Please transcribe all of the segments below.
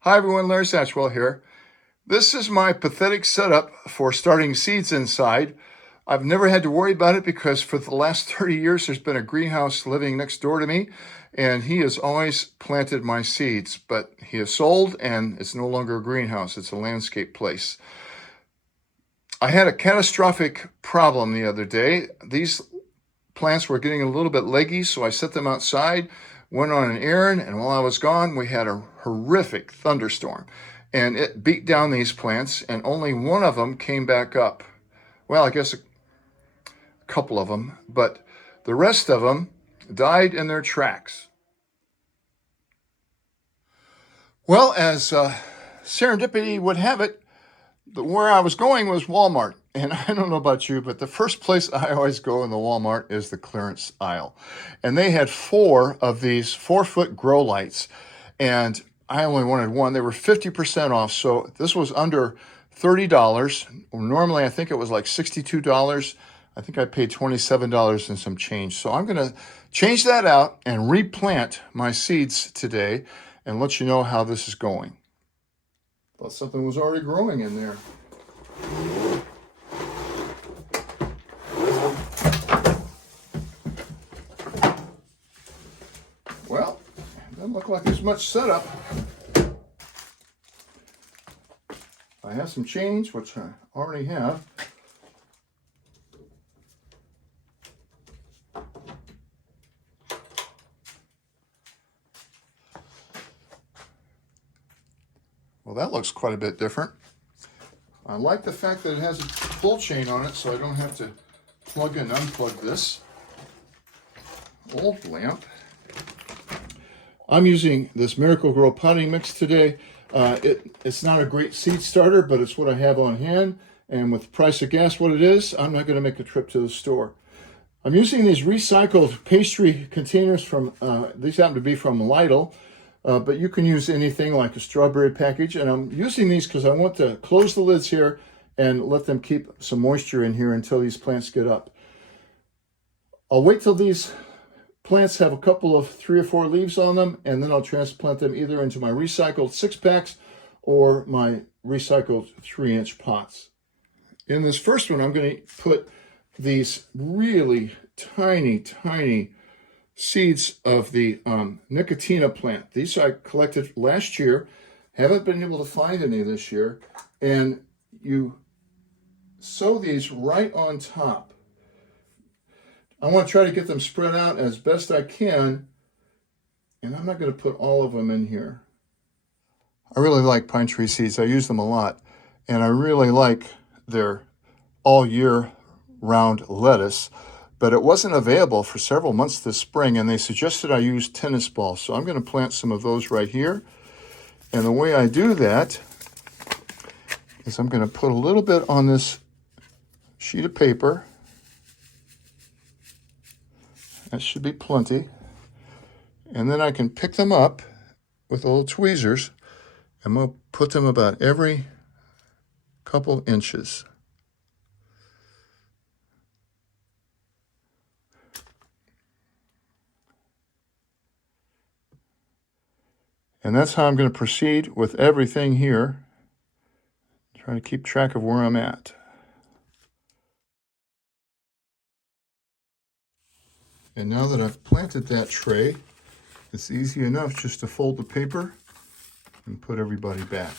Hi everyone, Larry Satchwell here. This is my pathetic setup for starting seeds inside. I've never had to worry about it because for the last 30 years there's been a greenhouse living next door to me and he has always planted my seeds, but he has sold and it's no longer a greenhouse, it's a landscape place. I had a catastrophic problem the other day. These plants were getting a little bit leggy, so I set them outside, went on an errand, and while I was gone, we had a horrific thunderstorm. And it beat down these plants, and only one of them came back up. Well, I guess a couple of them, but the rest of them died in their tracks. Well, as serendipity would have it, where I was going was Walmart. And I don't know about you, but the first place I always go in the Walmart is the clearance aisle. And they had 4 of these 4-foot grow lights. And I only wanted one. They were 50% off. So this was under $30. Normally, I think it was like $62. I think I paid $27 and some change. So I'm going to change that out and replant my seeds today and let you know how this is going. Thought something was already growing in there. Well, it doesn't look like there's much setup. I have some change, which I already have. Well, that looks quite a bit different. I like the fact that it has a pull chain on it, so I don't have to plug and unplug this old lamp. I'm using this Miracle-Gro potting mix today. It's not a great seed starter, but it's what I have on hand. And with the price of gas what it is, I'm not going to make a trip to the store. I'm using these recycled pastry containers from, these happen to be from Lidl. But you can use anything like a strawberry package. And I'm using these because I want to close the lids here and let them keep some moisture in here until these plants get up. I'll wait till these plants have a couple of 3 or 4 leaves on them, and then I'll transplant them either into my recycled 6-packs or my recycled 3-inch pots. In this first one, I'm going to put these really tiny seeds of the Nicotina plant. These I collected last year. Haven't been able to find any this year. And you sow these right on top. I want to try to get them spread out as best I can. And I'm not going to put all of them in here. I really like Pinetree seeds. I use them a lot. And I really like their all year round lettuce. But it wasn't available for several months this spring, and they suggested I use tennis balls. So I'm going to plant some of those right here. And the way I do that is I'm going to put a little bit on this sheet of paper. That should be plenty. And then I can pick them up with little tweezers. I'm going to put them about every couple inches. And that's how I'm going to proceed with everything here. Try to keep track of where I'm at. And now that I've planted that tray, it's easy enough just to fold the paper and put everybody back.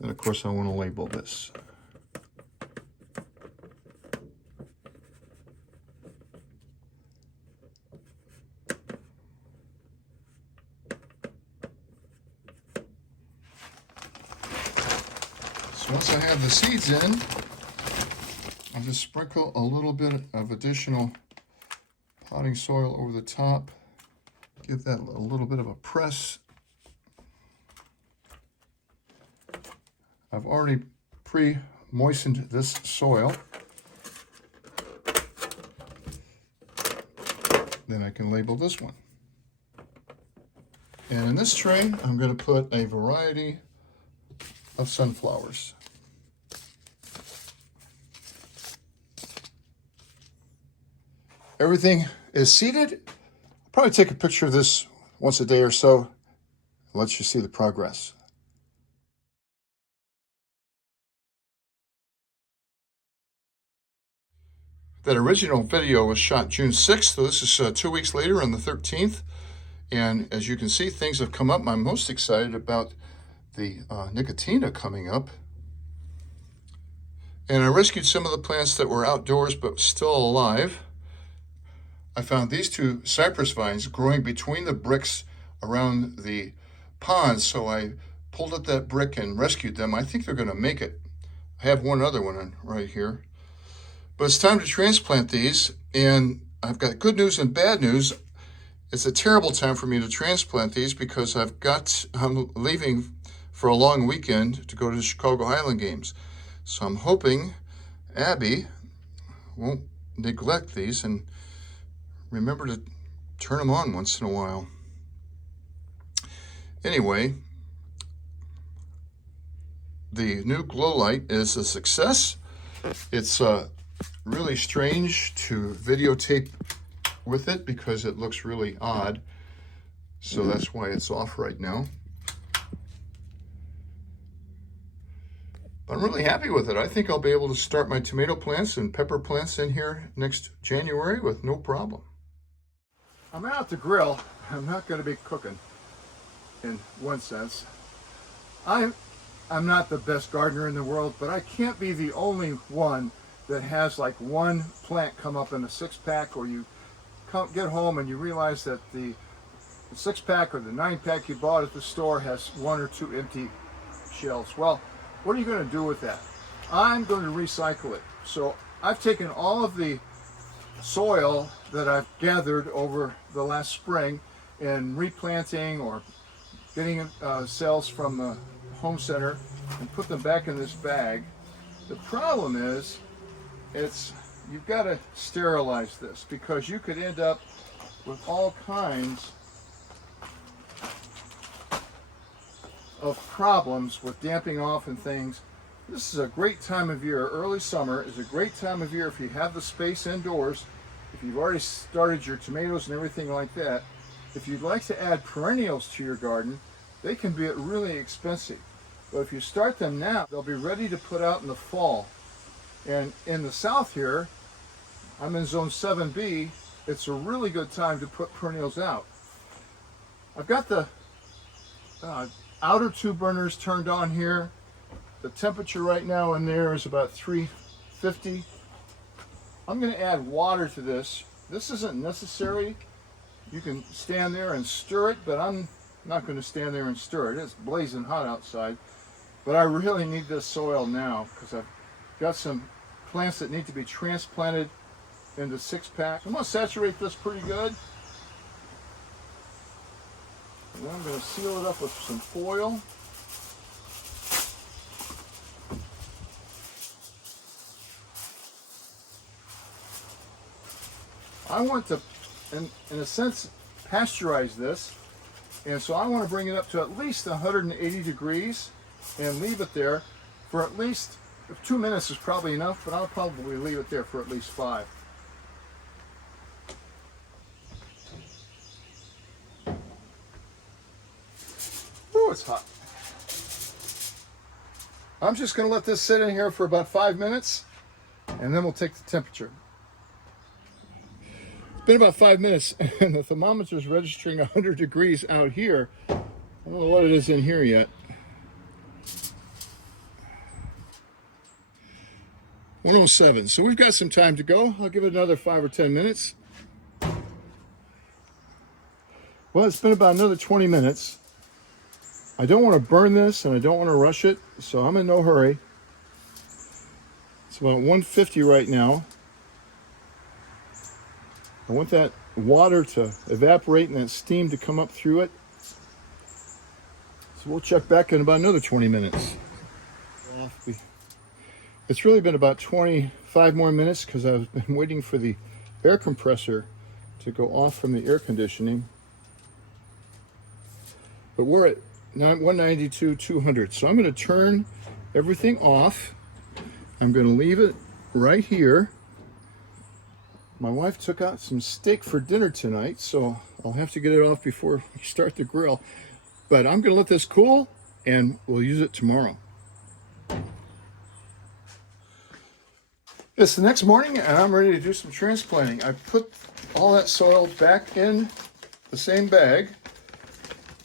And of course I want to label this. So once I have the seeds in, I'll just sprinkle a little bit of additional potting soil over the top. Give that a little bit of a press. I've already pre-moistened this soil. Then I can label this one. And in this tray, I'm going to put a variety of sunflowers. Everything is seated. I'll probably take a picture of this once a day or so. Let you see the progress. That original video was shot June 6th, so this is 2 weeks later on the 13th. And as you can see, things have come up. I'm most excited about the Nicotina coming up. And I rescued some of the plants that were outdoors but still alive. I found these two cypress vines growing between the bricks around the pond, so I pulled up that brick and rescued them. I think they're going to make it. I have one other one right here. But it's time to transplant these, and I've got good news and bad news. It's a terrible time for me to transplant these because I'm leaving for a long weekend to go to the Chicago Highland Games. So I'm hoping Abby won't neglect these and remember to turn them on once in a while. Anyway, the new glow light is a success. It's really strange to videotape with it because it looks really odd. So that's why it's off right now. But I'm really happy with it. I think I'll be able to start my tomato plants and pepper plants in here next January with no problem. I'm out at the grill. I'm not going to be cooking in one sense. I'm not the best gardener in the world, but I can't be the only one that has like one plant come up in a 6-pack, or you get home and you realize that the 6-pack or the 9-pack you bought at the store has 1 or 2 empty shells. Well, what are you going to do with that? I'm going to recycle it. So I've taken all of the soil that I've gathered over the last spring and replanting or getting cells from the home center and put them back in this bag. The problem is, you've got to sterilize this because you could end up with all kinds of problems with damping off and things. This is a great time of year. Early summer is a great time of year if you have the space indoors, if you've already started your tomatoes and everything like that. If you'd like to add perennials to your garden, they can be really expensive. But if you start them now, they'll be ready to put out in the fall. And in the south here, I'm in zone 7B, it's a really good time to put perennials out. I've got the outer 2 burners turned on here. The temperature right now in there is about 350. I'm going to add water to this. This isn't necessary. You can stand there and stir it, but I'm not going to stand there and stir it. It's blazing hot outside. But I really need this soil now because I've got some plants that need to be transplanted into 6-packs. I'm going to saturate this pretty good. And then I'm going to seal it up with some foil. I want to, in a sense, pasteurize this. And so I want to bring it up to at least 180 degrees and leave it there for at least 2 minutes is probably enough, but I'll probably leave it there for at least 5. Ooh, it's hot. I'm just going to let this sit in here for about 5 minutes, and then we'll take the temperature. It's been about 5 minutes, and the thermometer is registering 100 degrees out here. I don't know what it is in here yet. 107. So we've got some time to go. I'll give it another 5 or 10 minutes. Well, it's been about another 20 minutes. I don't want to burn this and I don't want to rush it, so I'm in no hurry. It's about 150 right now. I want that water to evaporate and that steam to come up through it. So we'll check back in about another 20 minutes. It's really been about 25 more minutes because I've been waiting for the air compressor to go off from the air conditioning. But we're at 192, 200. So I'm going to turn everything off. I'm going to leave it right here. My wife took out some steak for dinner tonight, so I'll have to get it off before we start the grill. But I'm gonna let this cool and we'll use it tomorrow. It's the next morning and I'm ready to do some transplanting. I put all that soil back in the same bag,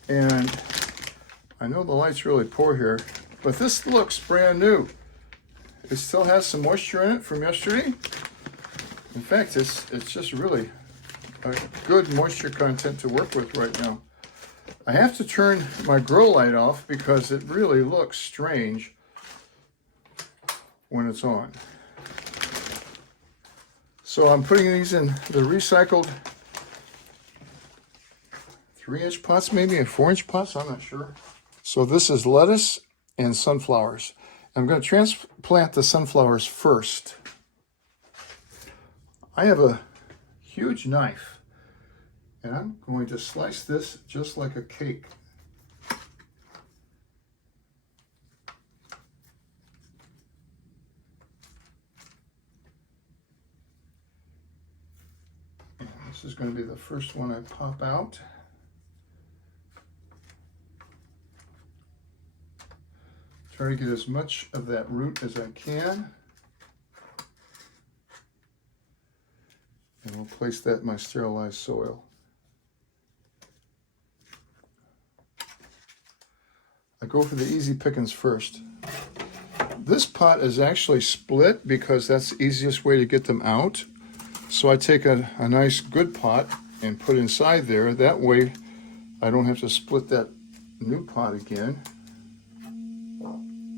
and I know the light's really poor here, but this looks brand new. It still has some moisture in it from yesterday. In fact, it's just really a good moisture content to work with right now. I have to turn my grow light off because it really looks strange when it's on. So I'm putting these in the recycled 3-inch pots, maybe, or 4-inch pots, I'm not sure. So this is lettuce and sunflowers. I'm going to transplant the sunflowers first. I have a huge knife, and I'm going to slice this just like a cake. And this is going to be the first one I pop out. Try to get as much of that root as I can. And we'll place that in my sterilized soil. I go for the easy pickings first. This pot is actually split because that's the easiest way to get them out. So I take a nice good pot and put inside there. That way I don't have to split that new pot again.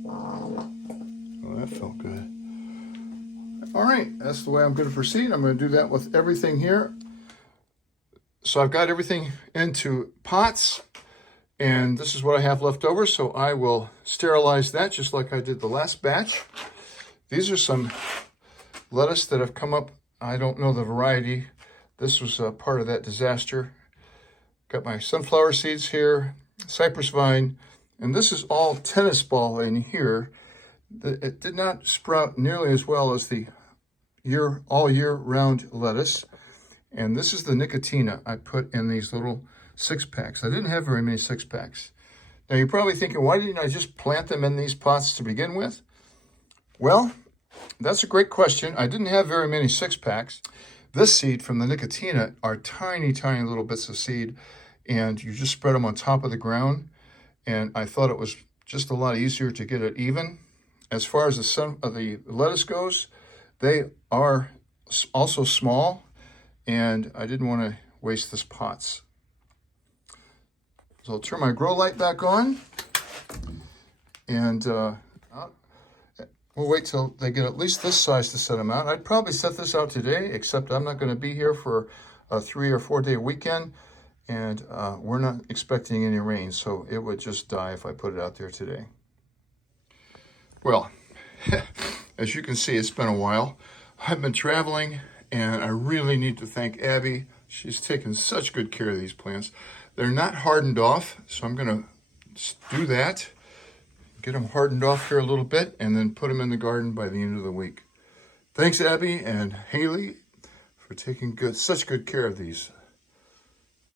Oh, that felt good. All right, that's the way I'm going to proceed. I'm going to do that with everything here. So I've got everything into pots, and this is what I have left over, so I will sterilize that just like I did the last batch. These are some lettuce that have come up. I don't know the variety. This was part of that disaster. Got my sunflower seeds here, cypress vine, and this is all tennis ball in here. It did not sprout nearly as well as the all year round lettuce. And this is the nicotina I put in these little 6-packs. I didn't have very many 6-packs. Now you're probably thinking, why didn't I just plant them in these pots to begin with? Well, that's a great question. I didn't have very many 6-packs. This seed from the nicotina are tiny, tiny little bits of seed, and you just spread them on top of the ground. And I thought it was just a lot easier to get it even. As far as the lettuce goes, they are also small, and I didn't want to waste this pots. So I'll turn my grow light back on, and we'll wait till they get at least this size to set them out. I'd probably set this out today, except I'm not going to be here for a 3 or 4 day weekend, and we're not expecting any rain, so it would just die if I put it out there today. Well, as you can see, it's been a while. I've been traveling, and I really need to thank Abby. She's taken such good care of these plants. They're not hardened off, so I'm going to do that, get them hardened off here a little bit, and then put them in the garden by the end of the week. Thanks, Abby and Haley, for taking such good care of these.